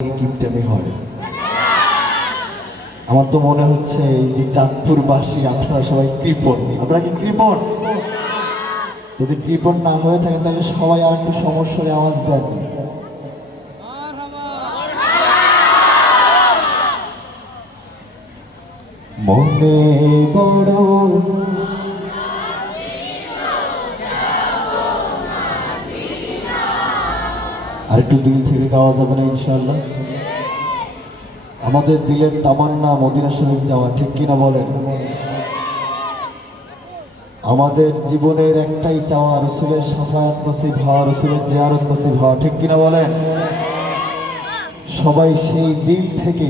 কিপটেমি হয়। আমার তো মনে হচ্ছে এই যে চাঁদপুরবাসী আপনারা সবাই কৃপণ। আপনারা কি কৃপণ? যদি কৃপণ না হয়ে থাকেন তাহলে সবাই আর একটু সমস্যার আওয়াজ দেন। মনে বড় আর একটু দিল থেকে গাওয়া যাবে না ইনশাআল্লাহ? আমাদের দিলের তামান্না মদিনা শরীফ যাওয়া, ঠিক কিনা বলেন? আমাদের জীবনের একটাই চাওয়া, রসুলের শাফায়াত নসিব হওয়া, রসুলের জিয়ারত নসিব হওয়া, ঠিক কিনা বলেন? সবাই সেই দিল থেকে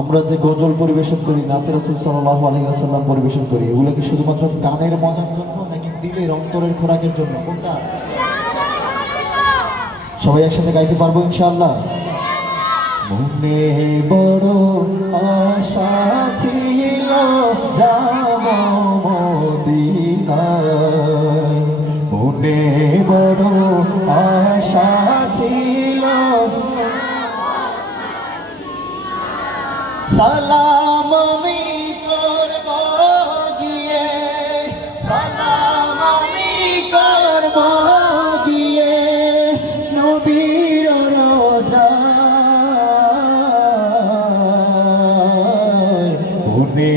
আমরা যে গজল পরিবেশন করি, নাতে রাসূল সাল্লাল্লাহু আলাইহি ওয়াসাল্লাম পরিবেশন করি, এগুলো কি শুধুমাত্র কানের মজার জন্য নাকি দিলের অন্তরের খোরাকের জন্য? কোনটা? সবাই একসাথে গাইতে পারবো ইনশাআল্লাহ? মনে বড় আশা ছিল যাব মদিনায়, মনে বড় আশা ছিল। সালাম আমি করব গিয়ে, সালাম আমি করব গিয়ে নবীর রোজায়, মনে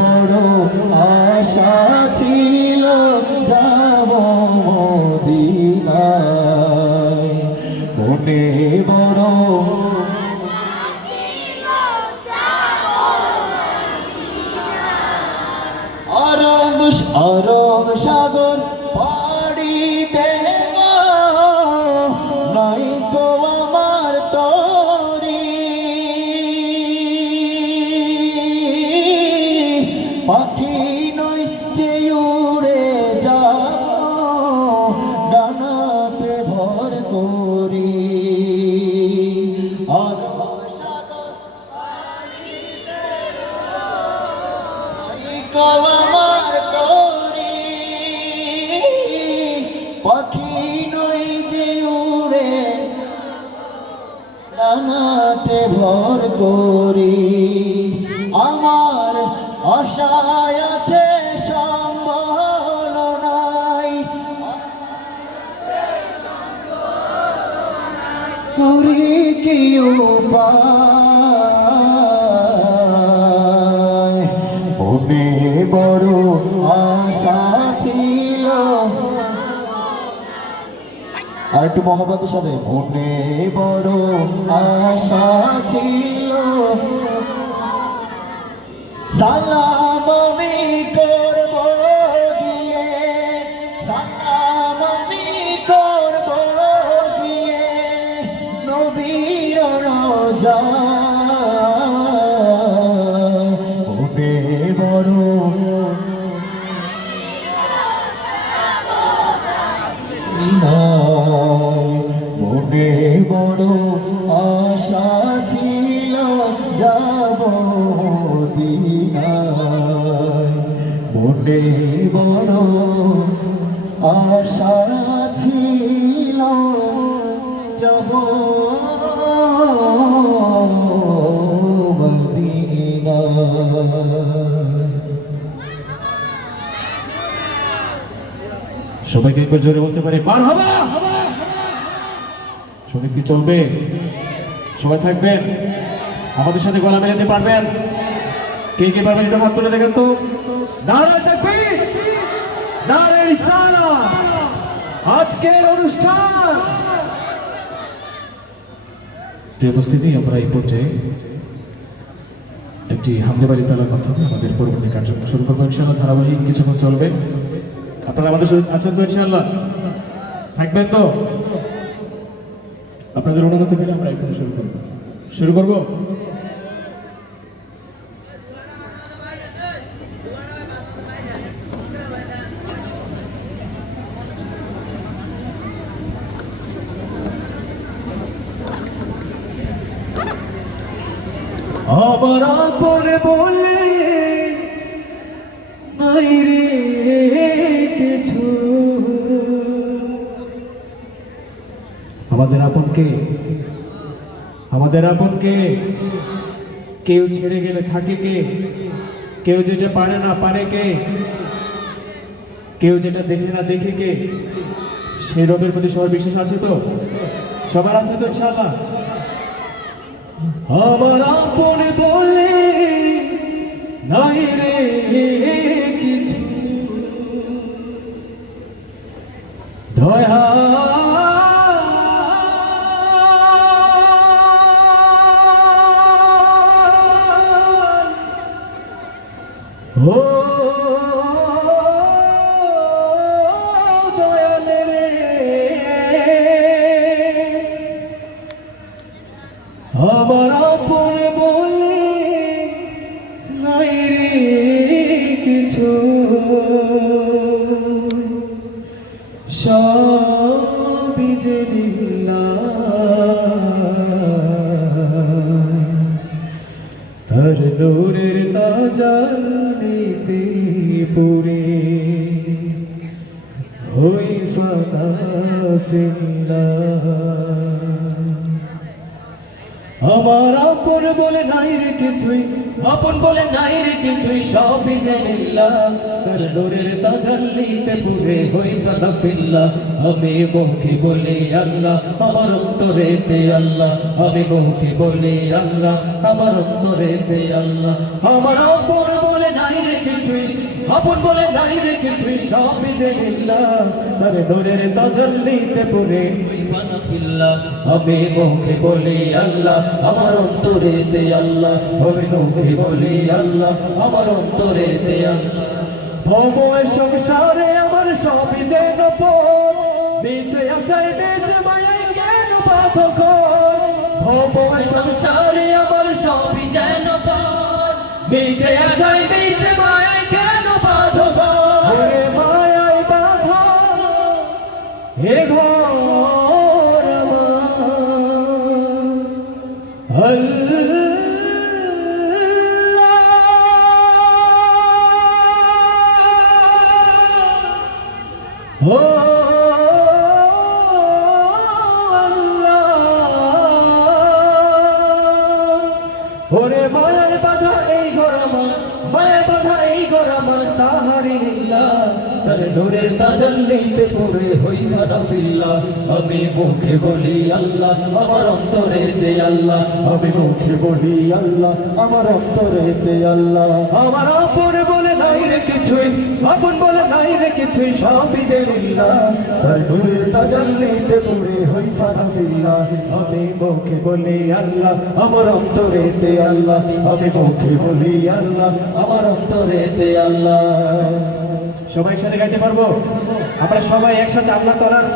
বড় আশা ছিল যাব মদিনায়, মনে বড় অরব সাগর পাড়ি দেব, নাই গো আমার তরি, পাখি নই যে উড়ে যাব ডানাতে ভর করি। অরব সাগর পাড়ি দেব, নাই গো পাখি নই যে উড়ে ডানাতে ভর করি। আমার আশায় আছে সম্বল নাই, করি কি উপায়, মনে বড় আশা ছিল। আর একটু মহব্বতের সাথে, মনে বড় আশা ছিল। সালাম আমি করব গিয়ে, সালাম আমি করব গিয়ে নবীর রোজায়, মনে বড় মনে বড় আশা ছিল যাব মদিনায়, মনে বড় আশা ছিল যাব মদিনায়। সবাইকে একবার জোরে বলতে পারি মারহাবা। সবাই কি চলবে? সবাই থাকবেন? আমাদের সাথে গলা মেলাতে পারবেন? কে কে পারবেন একটু হাত তুলে দেখেন তো। নারে তাকবীর, নারে রিসালাত। আজকের অনুষ্ঠান উপস্থিতি, আমরা এই পর্যায়ে একটি হামদে বাড়ি তালার মাধ্যমে আমাদের পরবর্তী কার্যক্রম শুরু করবো ইনশাআল্লাহ। ধারাবাহিক কিছুক্ষণ চলবে। আপনারা আমাদের সাথে আছেন তো ইনশাআল্লাহ? থাকবেন তো? আপনাদের অনুমতি পেলে আমরা এখন শুরু করব। আমার আপনে বলে নাই রে কিছু, আমাদের আপনকে আমাদের আপনকে কেউ ছেড়ে গেলে থাকে কে? কেউ যেটা পারে না পারে কে? কেউ যেটা দেখে না দেখে কে? সেই রবের প্রতি সবার বিশ্বাস আছে তো? সবার আছে তো ইনশাআল্লাহ? আমার আপন বলে নাই রে কিছু, দয়া ও দয়াল রে, আমার আপন বলে নাই রে কিছু, সবই যে লিল্লাহ, তার নূরের তাজালিতে পুরে হই ফানা ফিল্লাহ। আমার আপন বলে নাই রে কিছুই, আপন বলে নাই রে কিছুই, সবই যে লিল্লাহ, তার নূরের তাজাল্লিতে পুরে হই ফানা ফিল্লাহ। আমি মুখে বলি আল্লাহ, আমার অন্তরেতে আল্লাহ, আমি মুখে বলি আল্লাহ, আমার অন্তরেতে আল্লাহ। আমার আপন বলে নাই রে কিছুই, আপন বলে নাই রে কিছুই, সবই যে লিল্লাহ, তার নূরের তাজাল্লিতে পুরে হই ফানা ফিল্লাহ। আমি মুখে বলি আল্লাহ, আমার অন্তরেতে আল্লাহ, আমি মুখে বলি আল্লাহ, আমার অন্তরেতে আল্লাহ। ভবয় সংসারে আমার সবই যেন বেঁচে আসায় বেঁচে মায়ায় কেন পাথক, ভবয় সংসারে আমার সবই যেন বেঁচে আসায় বেঁচে মায়ায় কেন পাথক, মায়ায় বাধা হে ঘর ও ওরে মায়ের বাধা এই গরমা, মায়ের বাধা এই গরমা, তাহারি লিল্লাহ, তার নূরের তাজাল্লিতে পুরে হই ফানা ফিল্লাহ। আমি মুখে বলি আল্লাহ, আমার অন্তরেতে আল্লাহ, আমি মুখে বলি আল্লাহ, আমার অন্তরেতে আল্লাহ। আমার আপন বলে নাই রে কিছুই, আপন বলে নাই রে কিছুই, সবই যে লিল্লাহ, তার নূরের তাজাল্লিতে পুরে হই ফানা ফিল্লাহ। আমি মুখে বলি আল্লাহ, আমার অন্তরেতে আল্লাহ, আমি মুখে বলি আল্লাহ, আমার অন্তরেতে আল্লাহ। সবাই একসাথে গাইতে পারবো? আমরা সবাই একসাথে আল্লাহ তাআলার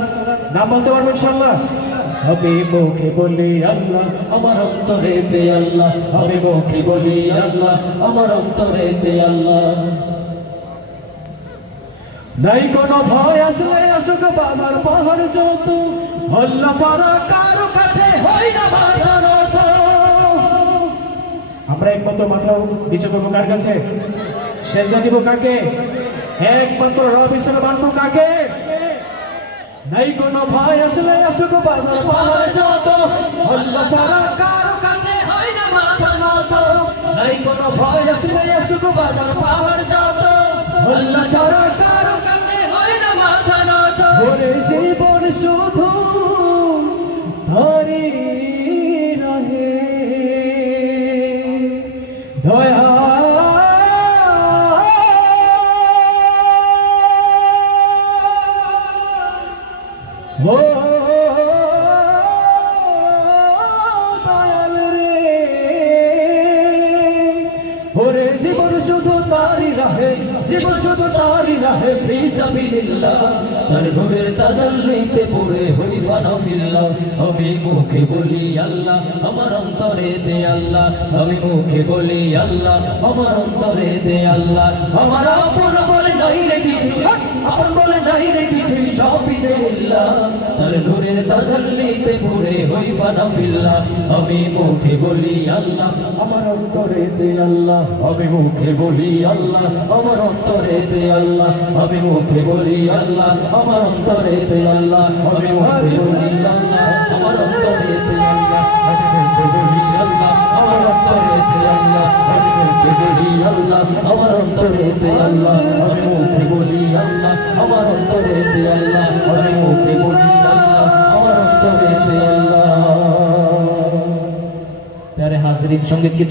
নাম বলতে পারবো ইনশাআল্লাহ? আমি মুখে বলি আল্লাহ, আমার অন্তরেতে আল্লাহ, আমি মুখে বলি আল্লাহ, আমার অন্তরেতে আল্লাহ। নাই কোনো ভয় আসলে আসুক বাজার পাহাড় যত, আল্লাহ ছাড়া কারো কাছে হই না মাথা নত। আমরা একমাত্র মাথা নিচু করবো কার কাছে? সেজদা দিব কাকে? একমাত্র রব হিসেবে মানবো কাকে? নাই কোনো ভয় আসলে আসুক বাজার পাহাড় যত, আল্লাহ ছাড়া কারো কাছে হয় না মাথা নত। নাই কোনো ভয় আসলে আসুক বাজার পাহাড় যত, আল্লাহ ছাড়া কারো কাছে হয় না মাথা নত। ওরে জীবন শুধু ধরে রহে দয়া ও দয়াল রে, ওরে জীবন শুধু তারি রাহে, জীবন শুধু তারি রাহে, ফি সাবিলিল্লাহ, তার নূরের তাজাল্লিতে পুরে হই ফানা ফিল্লাহ। আমি মুখে বলি আল্লাহ, আমার অন্তরেতে আল্লাহ, আমি মুখে বলি আল্লাহ, আমার অন্তরেতে আল্লাহ। আমার আপন বলে নাই রে কিছু, আপন বলে নাই রে কিছু, সবই যে লিল্লাহ, তার নূরের তাজাল্লিতে পুরে হই ফানা ফিল্লাহ। আমি মুখে বলি আল্লাহ, আমার অন্তরেতে আল্লাহ, আমি মুখে বলি আল্লাহ, আমার অন্তরেতে আল্লাহ, আমি মুখে বলি আল্লাহ, আমার অন্তরেতে আল্লাহ, আমি মুখে বলি আল্লাহ, আমার অন্তরেতে আল্লাহ, আমি মুখে আল্লাহ আমার অন্তরেতে আল্লাহ আমি মুখে বলি আল্লাহ আমার অন্তরেতে আল্লাহ আমি মুখে বলি আল্লাহ আমার অন্তরেতে আল্লাহ। প্যারে হাজরিন, সঙ্গীত